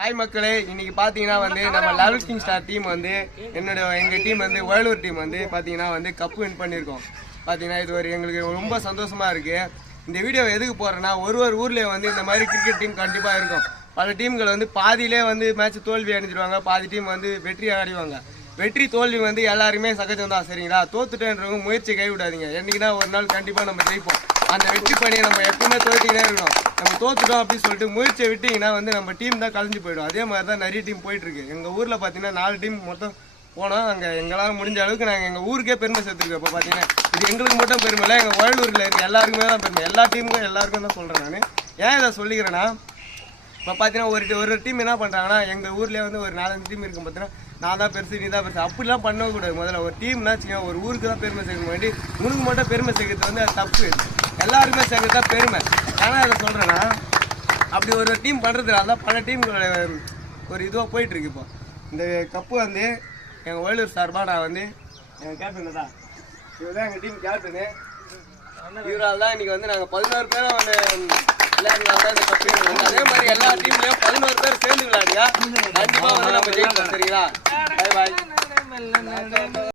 Hi மக்களே. இன்னைக்கு பார்த்தீங்கன்னா வந்து நம்ம லெவல் கிங் ஸ்டார் டீம் வந்து என்னோட எங்கள் டீம் வந்து வேலூர் டீம் வந்து பார்த்தீங்கன்னா வந்து கப்பு வின் பண்ணியிருக்கோம். பார்த்தீங்கன்னா இது ஒரு எங்களுக்கு ரொம்ப சந்தோஷமாக இருக்குது இந்த வீடியோ எதுக்கு போகிறேன்னா ஒரு ஒரு ஊர்லேயே வந்து இந்த மாதிரி கிரிக்கெட் டீம் கண்டிப்பாக இருக்கும். பல டீம்கள் வந்து பாதியிலே வந்து மேட்ச் தோல்வி அணிஞ்சிடுவாங்க பாதி டீம் வந்து வெற்றி அடைவாங்க. வெற்றி தோல்வி வந்து எல்லாருமே சகஜம் தான் சரிங்களா? தோத்துட்டேன்றவங்க முயற்சி கைவிடாதீங்க. என்றைக்குன்னா ஒரு நாள் கண்டிப்பாக நம்ம ஜெயிப்போம். அந்த வெற்றி பணியை நம்ம எப்பவுமே தோற்றிக்கிட்டே இருக்கணும். நம்ம தோத்துட்டோம் அப்படின்னு சொல்லிட்டு முயற்சியை விட்டீங்கன்னா வந்து நம்ம டீம் தான் கலைஞ்சு போயிடும். அதே மாதிரி தான் நிறைய டீம் போயிட்டு இருக்கு. ஊரில் பார்த்தீங்கன்னா நாலு டீம் மொத்தம் போனோம். அங்கே எங்களால் முடிஞ்ச அளவுக்கு நாங்கள் எங்கள் ஊருக்கே பெருமை சேர்த்துருக்கோம். இப்போ பார்த்தீங்கன்னா இது எங்களுக்கு மட்டும் பெருமை இல்லை எங்கள் வயலூரில் இருக்க எல்லாருக்குமே தான் பெருமை. எல்லா டீமுக்கும் எல்லாருக்கும் தான் சொல்கிறேன் நான். ஏன் இதை சொல்லிக்கிறேன்னா இப்போ பார்த்தீங்கன்னா ஒரு ஒரு டீம் என்ன பண்ணுறாங்கன்னா எங்கள் ஊர்லேயே வந்து ஒரு நாலஞ்சு டீம் இருக்கும் பார்த்தீங்கன்னா நான் தான் பெருசு நீ தான் பெருசு. அப்படிலாம் பண்ணக்கூடாது. முதல்ல ஒரு டீம்னா வச்சுக்கோங்க. ஒரு ஊருக்கு தான் பெருமை சேர்க்க வேண்டி உனக்கு மட்டும் பெருமை சேர்க்கறது வந்து அது தப்பு. எல்லாருமே சேர்க்கறது தான் பெருமை. ஏன்னா அதை சொல்கிறேன்னா அப்படி ஒரு டீம் பண்ணுறதுனால தான் பல டீம்களோட ஒரு இதுவாக போயிட்டுருக்கு இப்போ. இந்த கப்பு வந்து எங்கள் வேலூர் சார்பாக நான் வந்து எங்கள் கேப்டன் தான். இவர் தான் எங்கள் டீம் கேப்டனு இவரால் தான் இன்றைக்கி வந்து நாங்கள் பதினோரு பேரும் வந்து விளையாடுனால தான் இந்த கப்பு வந்து. அதே மாதிரி எல்லா டீம்லயும் பதினோரு பேர் சேர்ந்து விளையாடுங்க கண்டிப்பாக வந்து நம்ம ஜெயிக்கலாம் சரிங்களா? பாய் பாய்